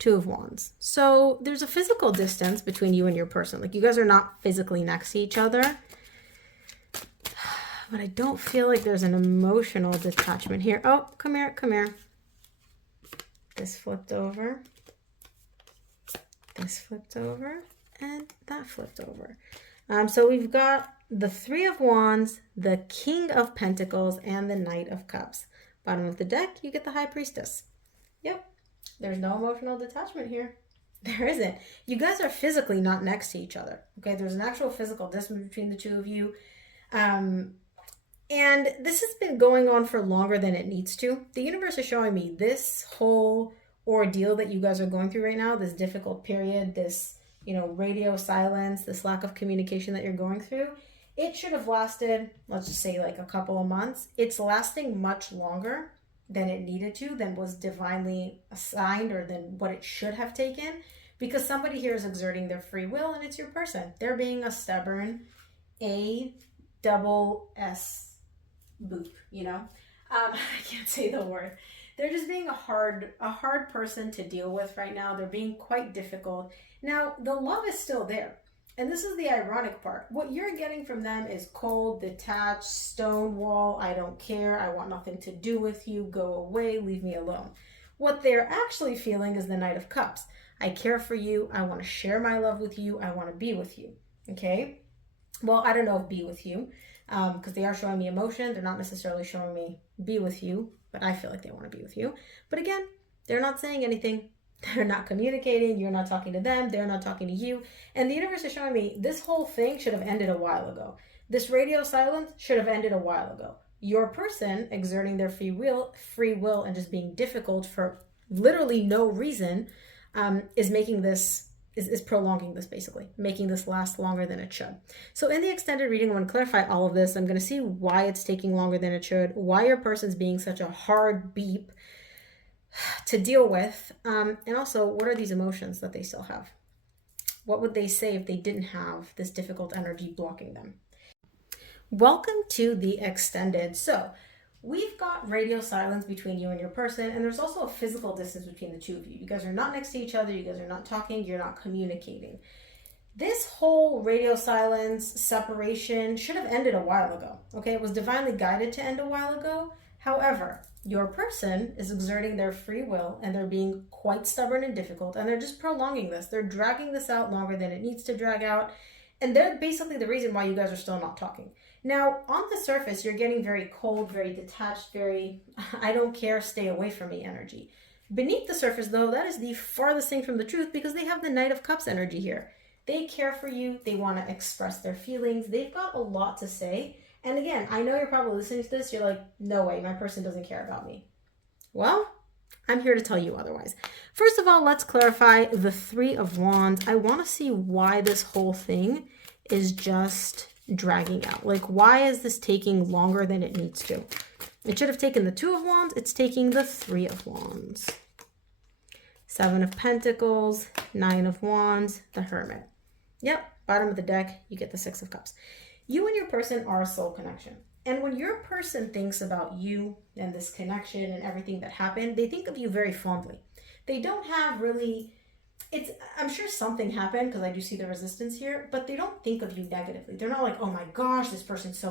Two of Wands. So there's a physical distance between you and your person. Like you guys are not physically next to each other. But I don't feel like there's an emotional detachment here. Oh, come here, come here. This flipped over. This flipped over. And that flipped over. So we've got the Three of Wands, the King of Pentacles, and the Knight of Cups. Bottom of the deck, you get the High Priestess. Yep. There's no emotional detachment here. There isn't. You guys are physically not next to each other. Okay, there's an actual physical distance between the two of you. And this has been going on for longer than it needs to. The universe is showing me this whole ordeal that you guys are going through right now, this difficult period, this, radio silence, this lack of communication that you're going through. It should have lasted, let's just say like a couple of months. It's lasting much longer than it needed to, than was divinely assigned, or than what it should have taken, because somebody here is exerting their free will, and it's your person. They're being a stubborn A-double-S boop, I can't say the word. They're just being a hard person to deal with right now. They're being quite difficult. Now, the love is still there. And this is the ironic part. What you're getting from them is cold, detached, stonewall, I don't care, I want nothing to do with you, go away, leave me alone. What they're actually feeling is the Knight of Cups. I care for you, I want to share my love with you, I want to be with you, okay? Well, I don't know if be with you, because they are showing me emotion. They're not necessarily showing me be with you, but I feel like they want to be with you. But again, they're not saying anything. They're not communicating. You're not talking to them. They're not talking to you. And the universe is showing me this whole thing should have ended a while ago. This radio silence should have ended a while ago. Your person exerting their free will and just being difficult for literally no reason is making this, is prolonging this, basically, making this last longer than it should. So in the extended reading, I'm going to clarify all of this. I'm going to see why it's taking longer than it should, why your person's being such a hard beep to deal with, and also what are these emotions that they still have? What would they say if they didn't have this difficult energy blocking them? Welcome to the extended. So we've got radio silence between you and your person, and there's also a physical distance between the two of you. You guys are not next to each other. You guys are not talking. You're not communicating. This whole radio silence separation should have ended a while ago. Okay, it was divinely guided to end a while ago. However, your person is exerting their free will, and they're being quite stubborn and difficult, and they're just prolonging this. They're dragging this out longer than it needs to drag out, and they're basically the reason why you guys are still not talking. Now, on the surface, you're getting very cold, very detached, very I don't care, stay away from me energy. Beneath the surface, though, that is the farthest thing from the truth, because they have the Knight of Cups energy here. They care for you. They want to express their feelings. They've got a lot to say. And again, I know you're probably listening to this. You're like, no way, my person doesn't care about me. Well, I'm here to tell you otherwise. First of all, let's clarify the Three of Wands. I want to see why this whole thing is just dragging out. Like, why is this taking longer than it needs to? It should have taken the Two of Wands. It's taking the Three of Wands. Seven of Pentacles, Nine of Wands, the Hermit. Yep, bottom of the deck, you get the Six of Cups. You and your person are a soul connection. And when your person thinks about you and this connection and everything that happened, they think of you very fondly. They don't have really, I'm sure something happened, because I do see the resistance here, but they don't think of you negatively. They're not like, oh my gosh, this person's so